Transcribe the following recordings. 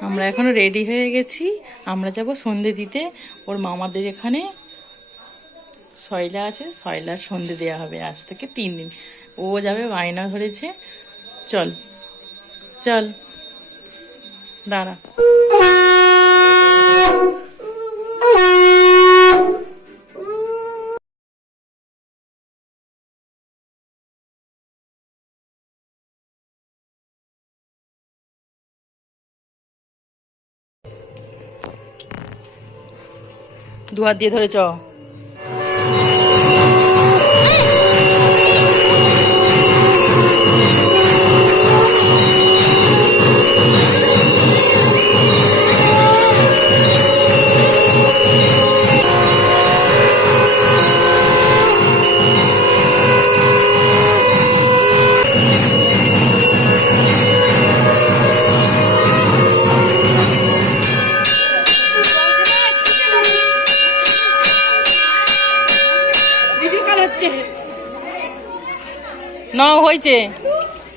আমরা এখনও রেডি হয়ে গেছি। আমরা যাব সন্ধে দিতে। ওর মামাদের এখানে সয়লা আছে। সয়লার সন্ধে দেওয়া হবে আজ থেকে তিন দিন। ও যাবে বায়না ধরেছে। চল চল। দাঁড়া। দু হাত দিয়ে ধরে চ ন হয়েছে?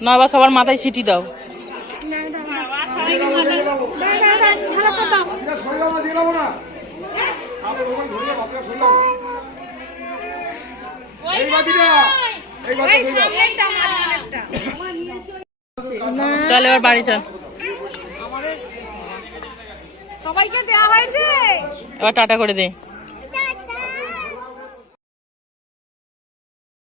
না এবার সবার মাথায় ছিটি দাও। চল এবার বাড়ি চল। সবাইকে দেওয়া হয়েছে। এবার টাটা করে দে।